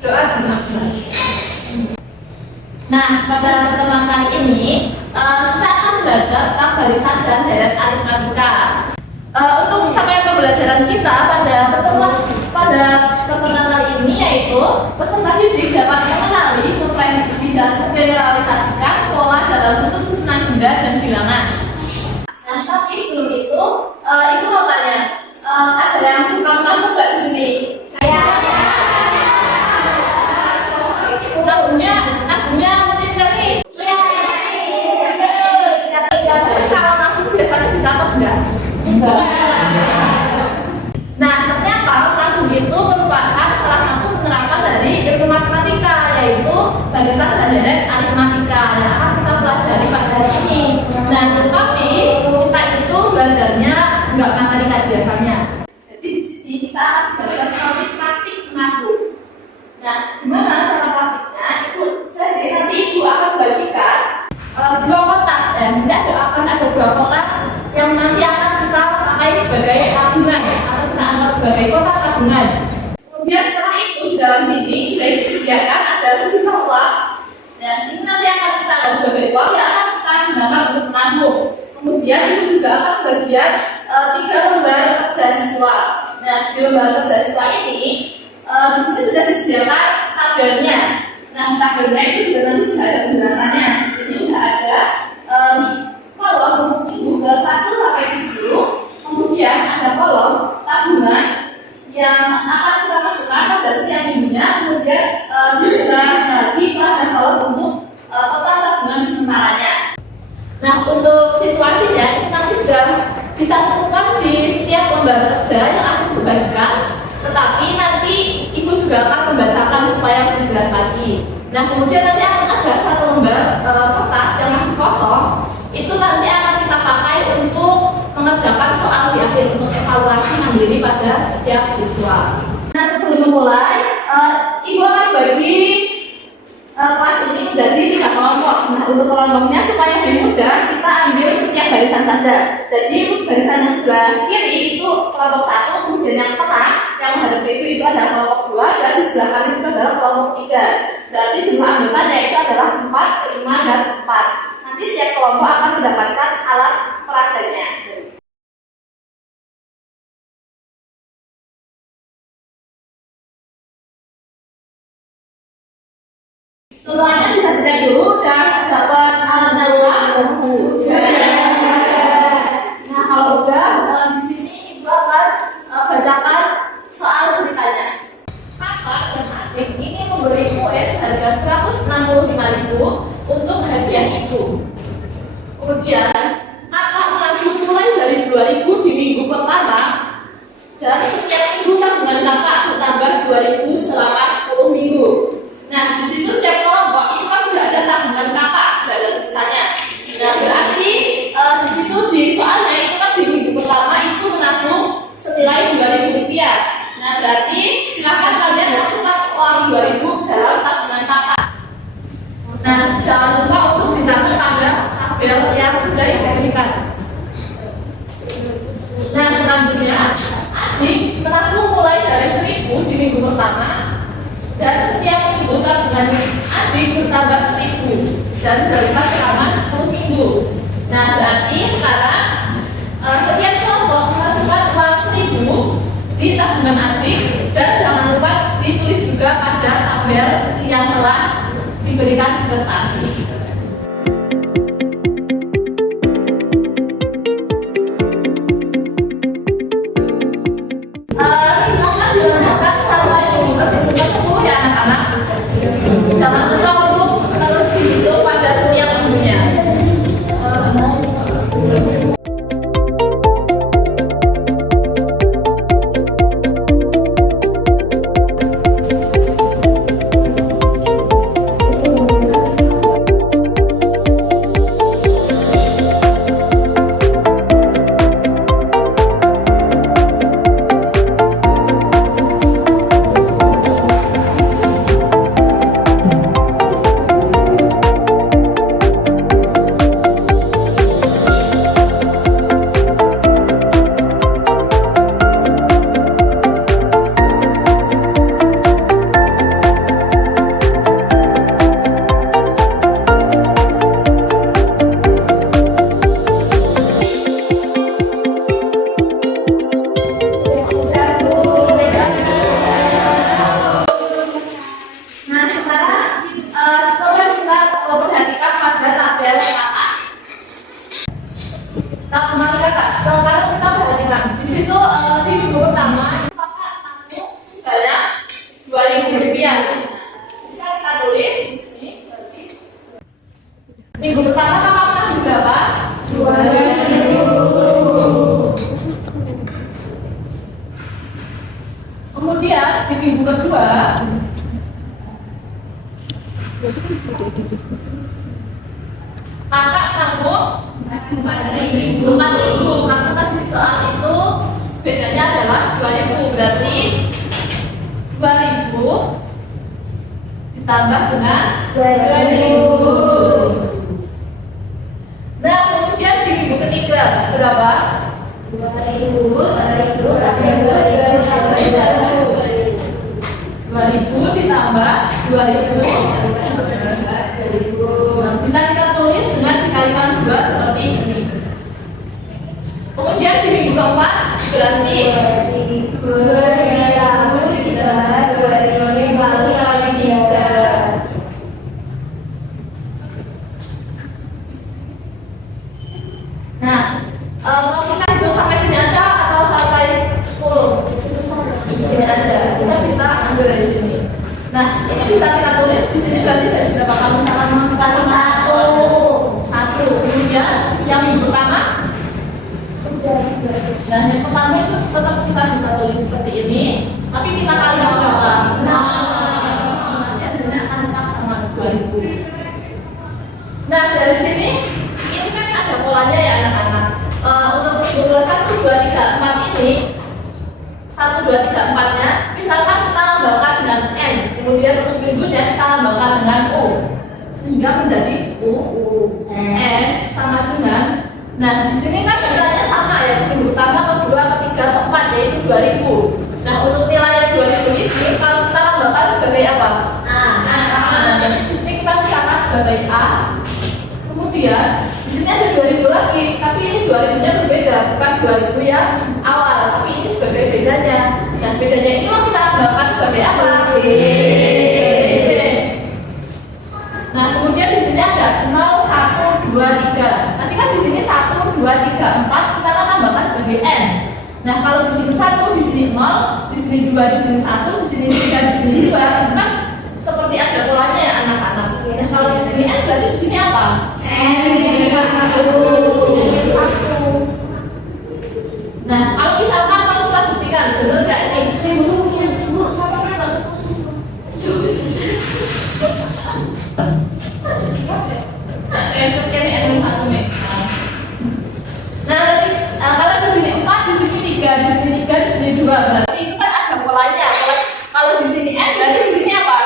Doa dan maksud. Nah, pada pertemuan kali ini kita akan belajar tentang barisan dan deret aritmatika. Untuk capaian pembelajaran kita pada pertemuan kali ini yaitu peserta didik dapat mengenali, memprediksi dan mengeneralisasikan pola dalam bentuk susunan benda dan bilangan. Nah, tapi sebelum itu, ibu mau tanya, ada yang suka menabung nggak di sini? Nabungnya rutin nggak nih? Terus kalau nabung biasanya dicatat nggak? Enggak. Nah, ternyata nabung itu merupakan salah satu penerapan dari ilmu matematika, yaitu barisan dan deret aritmatika yang akan kita pelajari pada hari ini. Nah, tetapi kita itu belajarnya nggak materi kayak biasanya. Jadi di sini kita akan belajar praktik nabung. Nah, gimana cara praktiknya? Jadi nanti ibu akan bagikan dua kotak, dan nanti akan ada dua kotak yang nanti akan kita pakai sebagai tabungan atau kita anggap sebagai kotak tabungan. Kemudian setelah itu di dalam sini sudah disediakan ada sejumlah uang. Dan ini nanti akan kita anggap sebagai uang yang akan kita gunakan untuk menabung. Kemudian ibu juga akan bagian 3 lembar kerja siswa. Nah, di lembar kerja siswa ini di sini sudah disediakan tabelnya. Nah, tabelnya itu juga nanti sudah ada penjelasannya. Di sini sudah ada kolom ibu ke 1 sampai 10. Kemudian ada kolom tabungan yang akan kita masukkan pada setiap minggunya. Kemudian di sebelah lagi ada kolom untuk total tabungan sementaranya. Nah, untuk situasinya itu nanti sudah dicantumkan di setiap lembar kerja yang akan dibagikan. Tetapi nanti ibu juga akan membacakan supaya lebih jelas lagi. Nah, kemudian nanti akan ada satu lembar kertas yang masih kosong. Itu nanti akan kita pakai untuk mengerjakan soal di akhir untuk evaluasi mandiri pada setiap siswa. Nah, sebelum memulai, ibu akan bagi kelas ini menjadi 3 kelompok. Nah, untuk kelompoknya supaya lebih mudah, kita ambil setiap barisan saja. Jadi barisan yang sebelah kiri itu kelompok 1, kemudian yang tengah yang menghadap ke itu adalah kelompok 2, dan di sebelah kanan itu adalah kelompok 3. Berarti jumlah anggotanya itu adalah 4, 5, dan 4. Nanti setiap kelompok akan mendapatkan alat peragamnya. Semuanya bisa dicek dulu dan dapat alat darurat. Nah, kalau udah di sini ibu akan bacakan soal ceritanya. Kakak dan adik ini memberi kue seharga 165.000 untuk hadiah itu. Kemudian kakak menabung mulai dari 2.000 di minggu pertama, dan setiap minggu tabungan kakak bertambah 2.000 selama 10 minggu. Nah, di situ setiap kelompok itu kan sudah ada tabungan kakak, sudah ada tulisannya. Nah, berarti di situ di soalnya itu kan di minggu pertama itu menabung senilai 2.000 rupiah. Nah, berarti silakan kalian masukkan uang 2.000 dalam tabungan kakak. Nah, jangan lupa untuk dicatat pada tabel yang sudah diberikan. Nah, selanjutnya adik menabung mulai dari 1.000 di minggu pertama, dan setiap minggu tabungan adik bertambah 1.000 dan berlipat selama 10 minggu. Nah, berarti sekarang setiap kelompok memasukkan uang 1.000 di tabungan adik, dan jangan lupa ditulis juga pada tabel yang telah diberikan di kertas. Silakan dilanjutkan sampai minggu ke-10 ya anak-anak. Jangan lupa untuk terus dihitung pada setiap minggunya. kemudian di minggu kedua kakak nabung 4.000 karena tadi di soal itu bedanya adalah 2.000, berarti 2.000 ditambah dengan 2.000. Nah, kemudian di minggu ketiga berapa? 2.000 ditambah 2.000. Bisa kita tulis dengan dikalikan 2 seperti ini. Kemudian di minggu keempat berarti 2.000 ditambah 2.000 kali 3. Nah, mau kita hitung sampai sini aja atau sampai 10? Di sini aja. Kita bisa ambil dari sini. Nah, ini bisa kita tulis di sini berarti saya berapa kali misalkan kita sama satu. Kemudian yang minggu pertama. Nah, yang pertama itu tetap kita bisa tulis seperti ini, tapi kita kali berapa? Nanti hasilnya akan tetap sama 2.000. Nah, dari sini ini kan ada polanya ya anak-anak. Untuk minggu ke 1, 2, 3, 4 ini 1, 2, 3, 4-nya misalkan kita lambangkan dengan N, kemudian untuk minggunya kita lambangkan dengan U, sehingga menjadi U, N sama dengan. Nah, di sini kan nilainya sama ya, minggu pertama, kedua, ketiga, keempat, yaitu 2.000. Nah, untuk nilai 2.000 ini kalau kita lambangkan sebagai apa? Nah, jadi di sini kita misalkan sebagai A. Kemudian di sini ada 2.000 lagi, tapi ini 2.000-nya berbeda, bukan 2.000 yang awal, tapi ini sebagai bedanya. Dan bedanya ini kita lambangkan sebagai apa? B. Nah, kemudian di sini ada 0, 1, 2, 3. Nanti kan di sini 1, 2, 3, 4 kita akan lambangkan sebagai N. Nah, kalau di sini 1, di sini 0, di sini 2, di sini 1, di sini 3, di sini 2, itu kan seperti ada polanya ya anak-anak. Nah, kalau di sini N berarti di sini apa? Nah, kalau misalkan kalau kita buktikan, benar nggak ini? Seperti ini N1 nih. Nah, kalau di sini 4, di sini 3, di sini 3, di sini 2, berarti itu kan ada polanya. Kalau di sini N berarti di sini apa?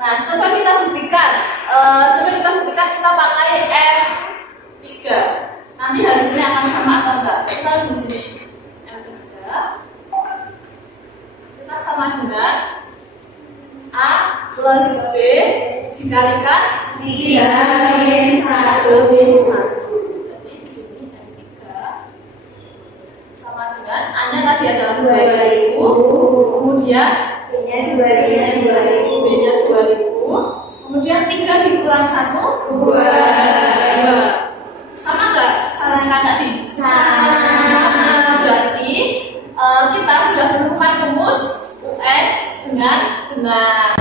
Nah, coba kita buktikan. Kita pakai F3. Nanti hasilnya akan sama atau enggak? Kita di sini F3. Kita sama dengan A plus B dikalikan 3-1. Jadi di sini F3 sama dengan A-nya tadi adalah 2.000. Kemudian B-nya 2.000. Kemudian 3 dikurang 1, 2. Sama nggak cara yang tadi? Sama. Berarti kita sudah menemukan rumus UN dengan benar.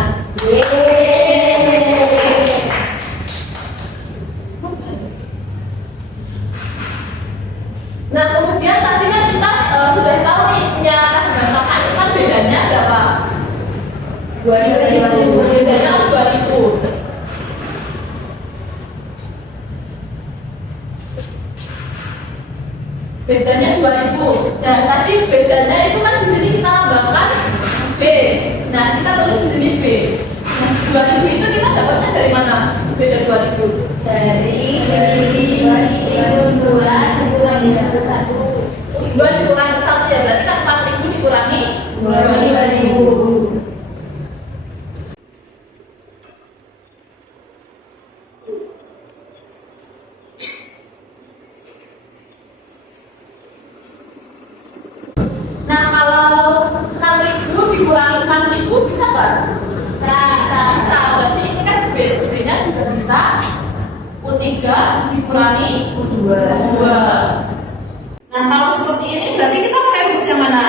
Nah, kemudian tadi kan kita sudah tahu nih punya kata itu kan bedanya berapa? 2.000. Bedanya 2.000. Bedanya 2.000. Dan tadi bedanya itu kan di sini kita lambangkan B. Nah, kita tulis di sini B. Nah, 2.000 itu kita dapatnya dari mana? Beda 2.000. Dari 2 dikurangi 1. 2 dikurangi 1 ya, berarti kan 4.000 dikurangi 2.000. Nah, kalau 6.000 dikurangi 4.000 bisa nggak? Bisa. Berarti ini kan B-nya juga bisa. U3 dikurangi U2. Nah, kalau seperti ini berarti kita pakai rumus yang mana?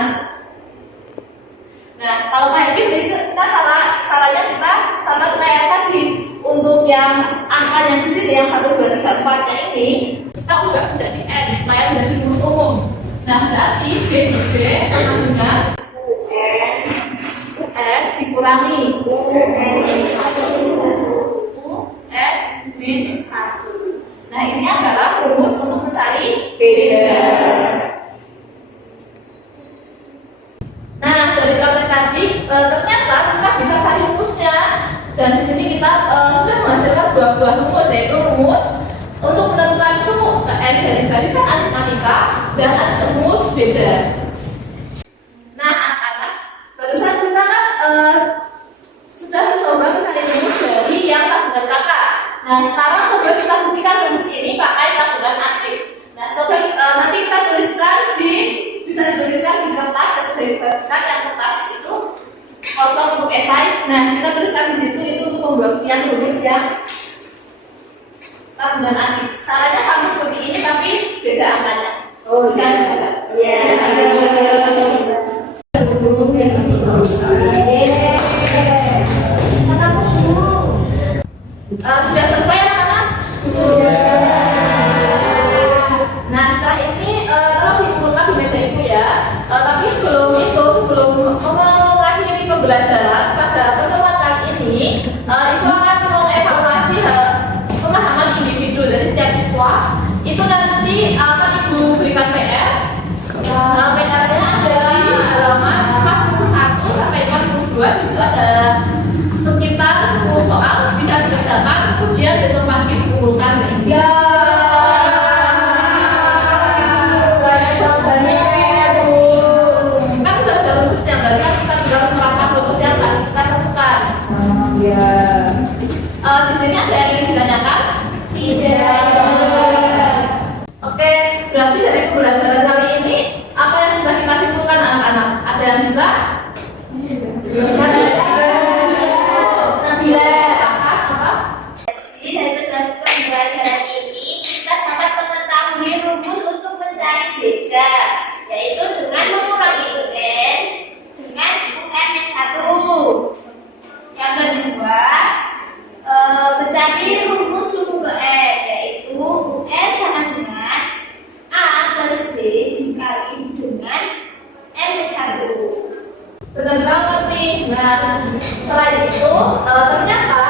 Nah, kalau kayak gitu kita caranya kita sama kayak tadi. Untuk yang angkanya di sini yang 1, 2, 3, 4-nya ini kita ubah menjadi N supaya Nah, berarti B di B sama dengan UN dikurangi UN min 1. Nah, ini adalah rumus untuk mencari beda. Nah, dari praktek tadi ternyata kita bisa cari rumusnya. Dan di sini kita sudah menghasilkan dua buah rumus, yaitu rumus untuk menentukan suku UN dari barisan aritmatika dan rumus beda. Nah, anak-anak, barusan kita kan sudah mencoba mencari rumus dari yang tabungan kakak. Nah, sekarang coba kita buktikan rumus ini pakai tabungan adik. Nah, coba nanti kita tuliskan bisa dituliskan di kertas yang sudah dibagikan, yang kertas itu kosong untuk esai. Nah, kita tuliskan di situ itu untuk pembagian rumus yang tabungan adik. Caranya sama seperti ini tapi beda angkanya. Oh, bisa dicoba. Sudah selesai anak-anak? Sudah. Nah, setelah ini tolong dikumpulkan di meja ibu ya. Tapi sebelum mengakhiri pembelajaran pada pertemuan kali ini, itu akan mengevaluasi pemahaman individu dari setiap siswa. Itu nanti akan ibu berikan PR. PR-nya ada di halaman 41 sampai 42. Di situ ada sekitar 10 soal bisa dikerjakan. Kemudian besok pagi dikumpulkan ke ibu. Di sini ada yang ingin ditanyakan? Tidak. Oke, berarti dari pembelajaran kali ini apa yang bisa kita simpulkan anak-anak? Ada yang bisa? Jadi dari pembelajaran ini kita dapat mengetahui rumus untuk mencari beda, yaitu dengan mengurangi UN dengan UN min 1. Yang kedua, mencari rumus suku ke N, yaitu UN sama dengan A plus B dikali dengan N min 1. Benar banget nih. Nah, selain itu ternyata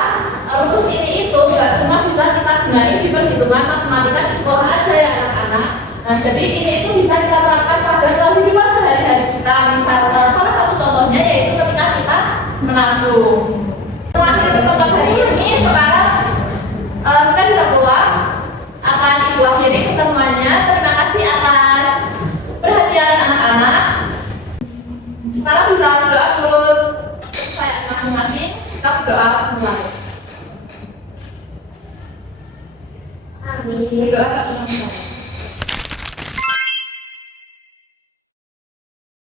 rumus ini itu nggak cuma bisa kita gunain di perhitungan matematika di sekolah aja ya anak-anak. Nah, jadi ini itu bisa kita terapkan pada kehidupan sehari-hari kita. Misalnya salah satu contohnya yaitu ketika kita menabung. Terakhir pertemuan hari ini, sekarang kita bisa pulang. Akan ibu akhiri pertemuannya. Terima kasih atas perhatian anak-anak. Sekarang bisa berdoa menurut saya masing-masing. Sikap berdoa mulai. Amin. Berdoa ke Tuhan.